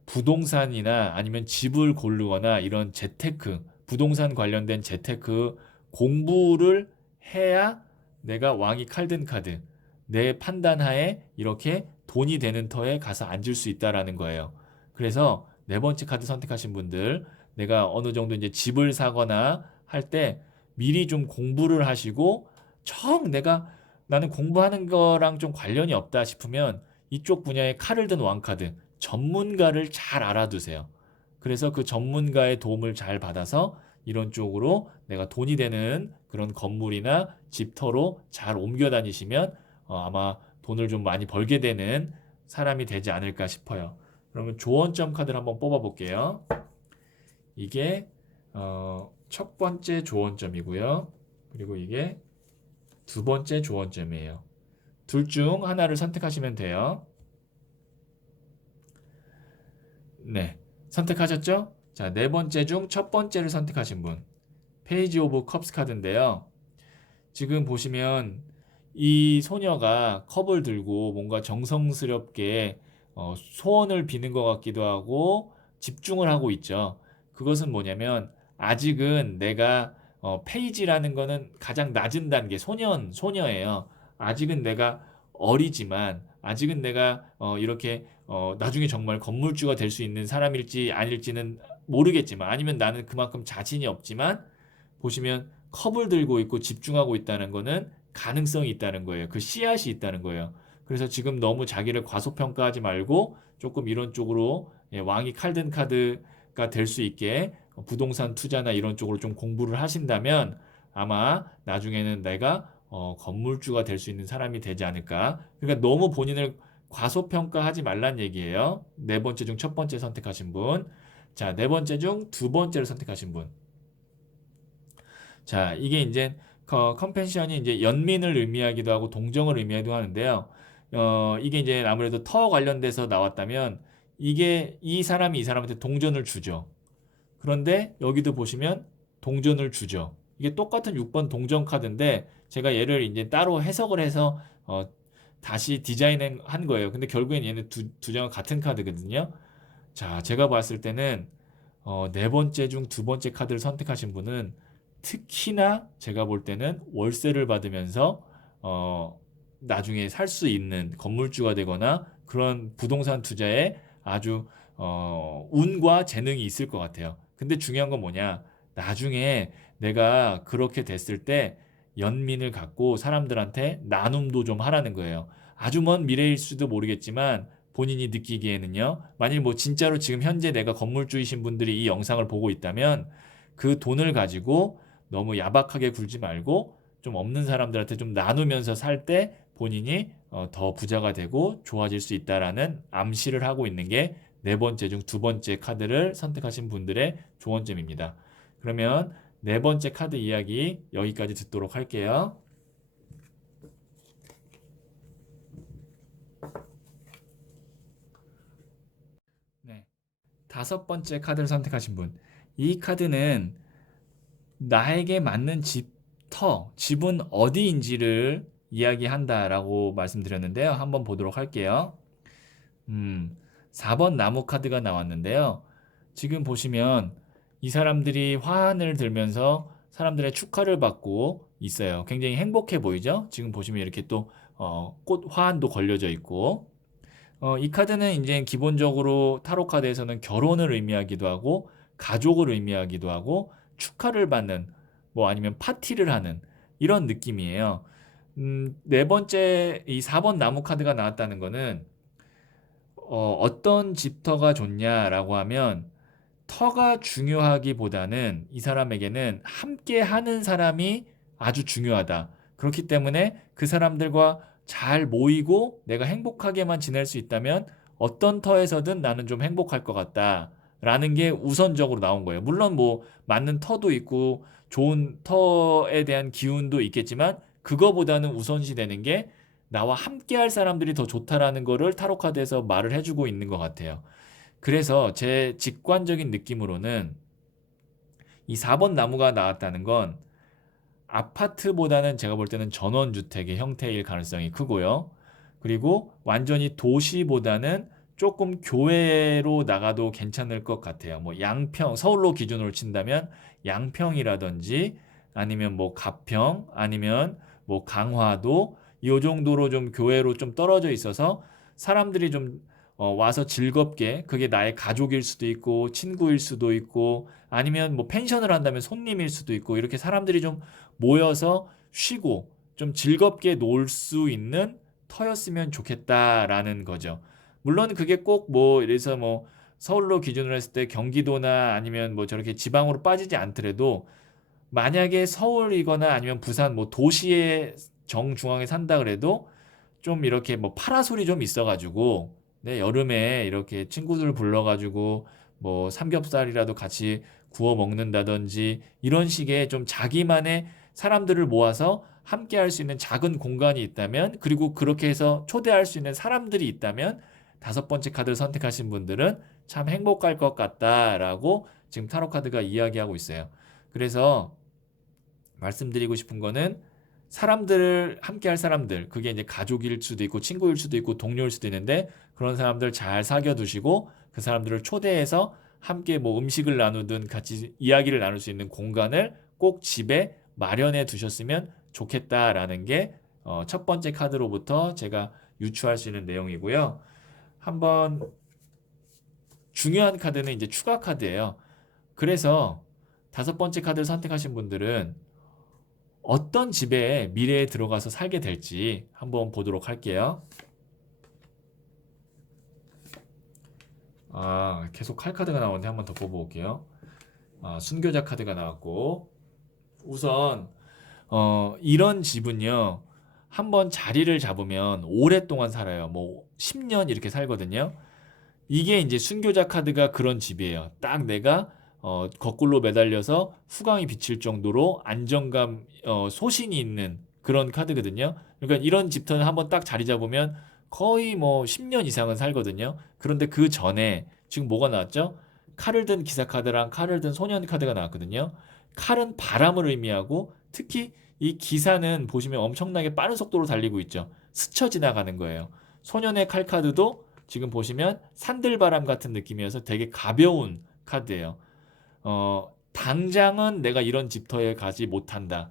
부동산이나 아니면 집을 고르거나 이런 재테크, 부동산 관련된 재테크 공부를 해야 내가 왕이 칼 든 카드, 내 판단하에 이렇게 돈이 되는 터에 가서 앉을 수 있다라는 거예요. 그래서 네 번째 카드 선택하신 분들, 내가 어느 정도 이제 집을 사거나 할 때 미리 좀 공부를 하시고, 내가 나는 공부하는 거랑 좀 관련이 없다 싶으면 이쪽 분야의 칼을 든 왕카드, 전문가를 잘 알아두세요. 그래서 그 전문가의 도움을 잘 받아서 이런 쪽으로 내가 돈이 되는 그런 건물이나 집터로 잘 옮겨 다니시면 아마 돈을 좀 많이 벌게 되는 사람이 되지 않을까 싶어요. 그러면 조언점 카드를 한번 뽑아 볼게요. 이게 첫 번째 조언점이고요. 그리고 이게 두 번째 조언점이에요. 둘 중 하나를 선택하시면 돼요. 네. 선택하셨죠? 자, 네 번째 중 첫 번째를 선택하신 분. 페이지 오브 컵스 카드인데요. 지금 보시면 이 소녀가 컵을 들고 뭔가 정성스럽게 소원을 비는 것 같기도 하고 집중을 하고 있죠. 그것은 뭐냐면 아직은 내가 페이지라는 거는 가장 낮은 단계 소녀예요. 아직은 내가 어리지만 아직은 내가 이렇게 나중에 정말 건물주가 될 수 있는 사람일지 아닐지는 모르겠지만 아니면 나는 그만큼 자신이 없지만 보시면 컵을 들고 있고 집중하고 있다는 거는 가능성이 있다는 거예요. 그 씨앗이 있다는 거예요. 그래서 지금 너무 자기를 과소평가하지 말고 조금 이런 쪽으로 왕이 칼든 카드가 될 수 있게 부동산 투자나 이런 쪽으로 좀 공부를 하신다면 아마 나중에는 내가 건물주가 될 수 있는 사람이 되지 않을까. 그러니까 너무 본인을 과소평가하지 말란 얘기예요. 네 번째 중 첫 번째 선택하신 분. 자, 네 번째 중 두 번째를 선택하신 분. 자, 이게 이제 컴패션이 이제 연민을 의미하기도 하고 동정을 의미하기도 하는데요. 이게 이제 아무래도 터 관련돼서 나왔다면 이게 이 사람이 이 사람한테 동전을 주죠. 그런데 여기도 보시면 동전을 주죠. 이게 똑같은 6번 동전 카드인데 제가 얘를 이제 따로 해석을 해서 다시 디자인한 거예요. 근데 결국엔 얘는 두 장은 같은 카드거든요. 자, 제가 봤을 때는 네 번째 중 두 번째 카드를 선택하신 분은 특히나 제가 볼 때는 월세를 받으면서 나중에 살 수 있는 건물주가 되거나 그런 부동산 투자에 아주 운과 재능이 있을 것 같아요. 근데 중요한 건 뭐냐? 나중에 내가 그렇게 됐을 때 연민을 갖고 사람들한테 나눔도 좀 하라는 거예요. 아주 먼 미래일 수도 모르겠지만 본인이 느끼기에는요. 만일 뭐 진짜로 지금 현재 내가 건물주이신 분들이 이 영상을 보고 있다면 그 돈을 가지고 너무 야박하게 굴지 말고 좀 없는 사람들한테 좀 나누면서 살 때 본인이 더 부자가 되고 좋아질 수 있다라는 암시를 하고 있는 게 네 번째 중 두 번째 카드를 선택하신 분들의 조언점입니다. 그러면 네 번째 카드 이야기 여기까지 듣도록 할게요. 네. 다섯 번째 카드를 선택하신 분. 이 카드는 나에게 맞는 집은 어디인지를 이야기한다라고 말씀드렸는데요. 한번 보도록 할게요. 4번 나무 카드가 나왔는데요. 지금 보시면 이 사람들이 화환을 들면서 사람들의 축하를 받고 있어요. 굉장히 행복해 보이죠? 지금 보시면 이렇게 또 꽃 화환도 걸려져 있고 이 카드는 이제 기본적으로 타로 카드에서는 결혼을 의미하기도 하고 가족을 의미하기도 하고 축하를 받는 뭐 아니면 파티를 하는 이런 느낌이에요. 네 번째 이 4번 나무 카드가 나왔다는 거는 어떤 집터가 좋냐라고 하면 터가 중요하기보다는 이 사람에게는 함께 하는 사람이 아주 중요하다. 그렇기 때문에 그 사람들과 잘 모이고 내가 행복하게만 지낼 수 있다면 어떤 터에서든 나는 좀 행복할 것 같다. 라는 게 우선적으로 나온 거예요. 물론 뭐 맞는 터도 있고 좋은 터에 대한 기운도 있겠지만 그거보다는 우선시 되는 게 나와 함께 할 사람들이 더 좋다라는 거를 타로 카드에서 말을 해주고 있는 것 같아요. 그래서 제 직관적인 느낌으로는 이 4번 나무가 나왔다는 건 아파트보다는 제가 볼 때는 전원주택의 형태일 가능성이 크고요. 그리고 완전히 도시보다는 조금 교외로 나가도 괜찮을 것 같아요. 뭐 양평, 서울로 기준으로 친다면 양평이라든지 아니면 뭐 가평 아니면 뭐 강화도 이 정도로 좀 교외로 좀 떨어져 있어서 사람들이 좀 와서 즐겁게 그게 나의 가족일 수도 있고 친구일 수도 있고 아니면 뭐 펜션을 한다면 손님일 수도 있고 이렇게 사람들이 좀 모여서 쉬고 좀 즐겁게 놀 수 있는 터였으면 좋겠다라는 거죠. 물론 그게 꼭 뭐 이래서 뭐 서울로 기준으로 했을 때 경기도나 아니면 뭐 저렇게 지방으로 빠지지 않더라도 만약에 서울이거나 아니면 부산 뭐 도시의 정중앙에 산다 그래도 좀 이렇게 뭐 파라솔이 좀 있어가지고 네, 여름에 이렇게 친구들 불러가지고 뭐 삼겹살이라도 같이 구워 먹는다든지 이런 식의 좀 자기만의 사람들을 모아서 함께 할 수 있는 작은 공간이 있다면 그리고 그렇게 해서 초대할 수 있는 사람들이 있다면 다섯 번째 카드를 선택하신 분들은 참 행복할 것 같다라고 지금 타로 카드가 이야기하고 있어요. 그래서 말씀드리고 싶은 거는 사람들을 함께 할 사람들 그게 이제 가족일 수도 있고 친구일 수도 있고 동료일 수도 있는데 그런 사람들 잘 사귀어 두시고 그 사람들을 초대해서 함께 뭐 음식을 나누든 같이 이야기를 나눌 수 있는 공간을 꼭 집에 마련해 두셨으면 좋겠다라는 게 첫 번째 카드로부터 제가 유추할 수 있는 내용이고요. 한번 중요한 카드는 이제 추가 카드예요. 그래서 다섯 번째 카드를 선택하신 분들은 어떤 집에 미래에 들어가서 살게 될지 한번 보도록 할게요. 계속 칼 카드가 나오는데 한번 더 뽑아볼게요. 순교자 카드가 나왔고 우선 이런 집은요. 한번 자리를 잡으면 오랫동안 살아요. 뭐 10년 이렇게 살거든요. 이게 이제 순교자 카드가 그런 집이에요. 딱 내가 거꾸로 매달려서 후광이 비칠 정도로 안정감, 소신이 있는 그런 카드거든요. 그러니까 이런 집터는 한번 딱 자리 잡으면 거의 뭐 10년 이상은 살거든요. 그런데 그 전에 지금 뭐가 나왔죠? 칼을 든 기사 카드랑 칼을 든 소년 카드가 나왔거든요. 칼은 바람을 의미하고 특히 이 기사는 보시면 엄청나게 빠른 속도로 달리고 있죠. 스쳐 지나가는 거예요. 소년의 칼 카드도 지금 보시면 산들바람 같은 느낌이어서 되게 가벼운 카드예요. 당장은 내가 이런 집터에 가지 못한다.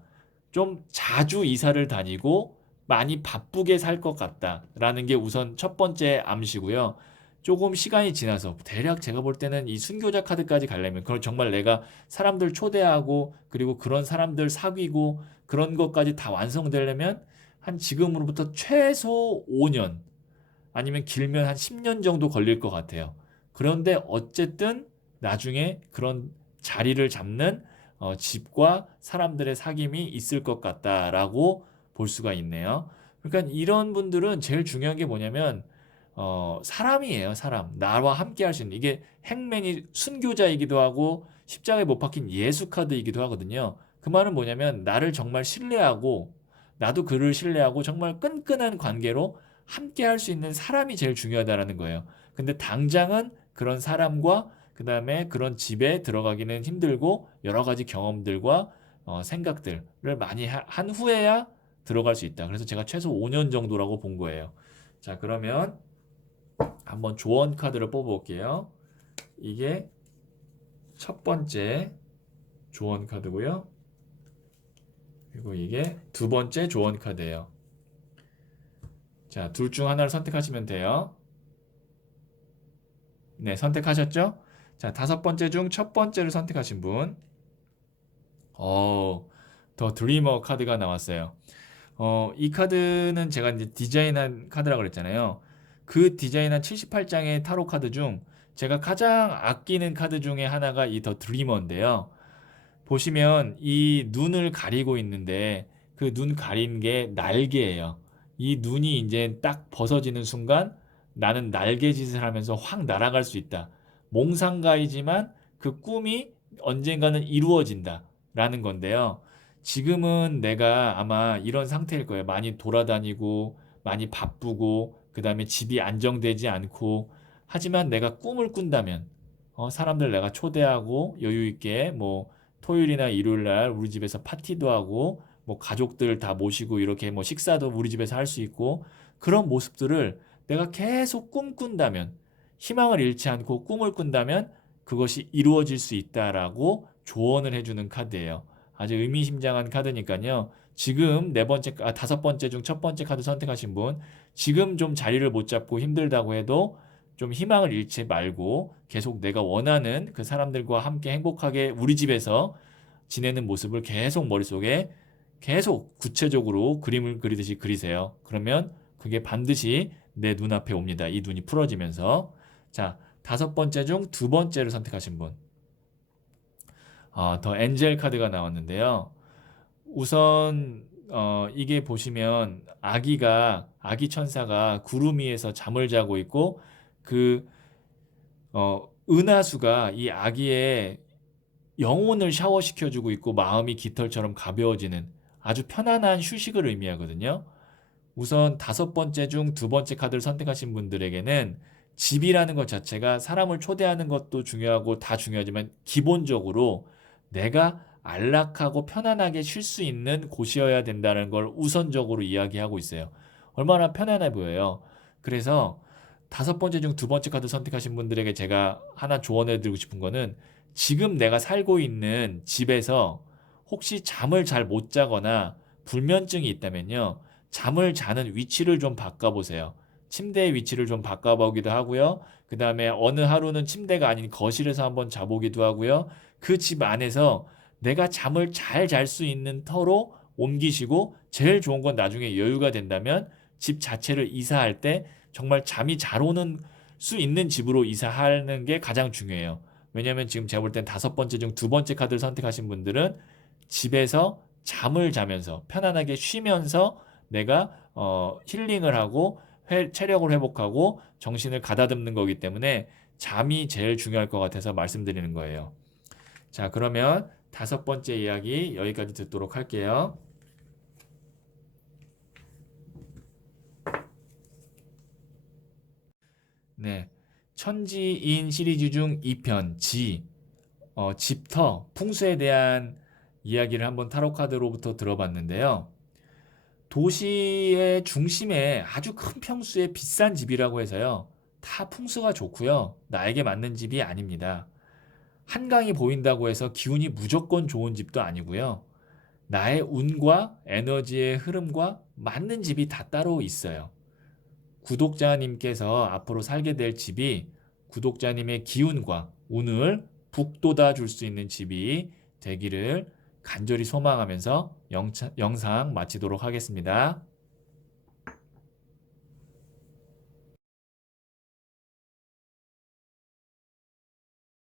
좀 자주 이사를 다니고 많이 바쁘게 살 것 같다라는 게 우선 첫 번째 암시고요. 조금 시간이 지나서 대략 제가 볼 때는 이 순교자 카드까지 가려면 그걸 정말 내가 사람들 초대하고 그리고 그런 사람들 사귀고 그런 것까지 다 완성되려면 한 지금으로부터 최소 5년 아니면 길면 한 10년 정도 걸릴 것 같아요. 그런데 어쨌든 나중에 그런 자리를 잡는 집과 사람들의 사귐이 있을 것 같다라고 볼 수가 있네요. 그러니까 이런 분들은 제일 중요한 게 뭐냐면 사람이에요, 사람. 나와 함께 할 수 있는 이게 행맨이 순교자이기도 하고 십자가에 못 박힌 예수 카드이기도 하거든요. 그 말은 뭐냐면 나를 정말 신뢰하고 나도 그를 신뢰하고 정말 끈끈한 관계로 함께 할 수 있는 사람이 제일 중요하다라는 거예요. 근데 당장은 그런 사람과 그 다음에 그런 집에 들어가기는 힘들고 여러 가지 경험들과 생각들을 많이 한 후에야 들어갈 수 있다. 그래서 제가 최소 5년 정도라고 본 거예요. 자, 그러면 한번 조언 카드를 뽑아볼게요. 이게 첫 번째 조언 카드고요. 그리고 이게 두 번째 조언 카드예요. 자, 둘 중 하나를 선택하시면 돼요. 네, 선택하셨죠? 자, 다섯 번째 중 첫 번째를 선택하신 분. 어, 더 드리머 카드가 나왔어요. 이 카드는 제가 이제 디자인한 카드라고 그랬잖아요. 그 디자인한 78장의 타로 카드 중 제가 가장 아끼는 카드 중에 하나가 이 더 드리머인데요. 보시면 이 눈을 가리고 있는데 그 눈 가린 게 날개예요. 이 눈이 이제 딱 벗어지는 순간 나는 날개짓을 하면서 확 날아갈 수 있다. 몽상가이지만 그 꿈이 언젠가는 이루어진다. 라는 건데요. 지금은 내가 아마 이런 상태일 거예요. 많이 돌아다니고, 많이 바쁘고, 그 다음에 집이 안정되지 않고, 하지만 내가 꿈을 꾼다면, 사람들 내가 초대하고 여유 있게 뭐 토요일이나 일요일 날 우리 집에서 파티도 하고 뭐 가족들 다 모시고 이렇게 뭐 식사도 우리 집에서 할 수 있고 그런 모습들을 내가 계속 꿈꾼다면 희망을 잃지 않고 꿈을 꾼다면 그것이 이루어질 수 있다라고 조언을 해주는 카드예요. 아주 의미심장한 카드니까요. 지금 다섯 번째 중 첫 번째 카드 선택하신 분, 지금 좀 자리를 못 잡고 힘들다고 해도 좀 희망을 잃지 말고 계속 내가 원하는 그 사람들과 함께 행복하게 우리 집에서 지내는 모습을 계속 머릿속에 계속 구체적으로 그림을 그리듯이 그리세요. 그러면 그게 반드시 내 눈앞에 옵니다. 이 눈이 풀어지면서. 자, 다섯 번째 중 두 번째를 선택하신 분. 더 엔젤 카드가 나왔는데요. 우선 이게 보시면 아기 천사가 구름 위에서 잠을 자고 있고 그 은하수가 이 아기의 영혼을 샤워시켜주고 있고 마음이 깃털처럼 가벼워지는 아주 편안한 휴식을 의미하거든요. 우선 다섯 번째 중 두 번째 카드를 선택하신 분들에게는 집이라는 것 자체가 사람을 초대하는 것도 중요하고 다 중요하지만 기본적으로 내가 안락하고 편안하게 쉴 수 있는 곳이어야 된다는 걸 우선적으로 이야기하고 있어요. 얼마나 편안해 보여요. 그래서 다섯 번째 중 두 번째 카드 선택하신 분들에게 제가 하나 조언해 드리고 싶은 거는 지금 내가 살고 있는 집에서 혹시 잠을 잘 못 자거나 불면증이 있다면요. 잠을 자는 위치를 좀 바꿔보세요. 침대의 위치를 좀 바꿔보기도 하고요. 그 다음에 어느 하루는 침대가 아닌 거실에서 한번 자보기도 하고요. 그 집 안에서 내가 잠을 잘 잘 수 있는 터로 옮기시고 제일 좋은 건 나중에 여유가 된다면 집 자체를 이사할 때 정말 잠이 잘 오는 수 있는 집으로 이사하는 게 가장 중요해요. 왜냐하면 지금 제가 볼 땐 다섯 번째 중 두 번째 카드를 선택하신 분들은 집에서 잠을 자면서 편안하게 쉬면서 내가 힐링을 하고 체력을 회복하고 정신을 가다듬는 거기 때문에 잠이 제일 중요할 것 같아서 말씀드리는 거예요. 자, 그러면 다섯 번째 이야기 여기까지 듣도록 할게요. 네. 천지인 시리즈 중 2편 집터, 풍수에 대한 이야기를 한번 타로 카드로부터 들어봤는데요. 도시의 중심에 아주 큰 평수의 비싼 집이라고 해서요. 다 풍수가 좋고요. 나에게 맞는 집이 아닙니다. 한강이 보인다고 해서 기운이 무조건 좋은 집도 아니고요. 나의 운과 에너지의 흐름과 맞는 집이 다 따로 있어요. 구독자님께서 앞으로 살게 될 집이 구독자님의 기운과 운을 북돋아 줄 수 있는 집이 되기를 간절히 소망하면서 영상 마치도록 하겠습니다.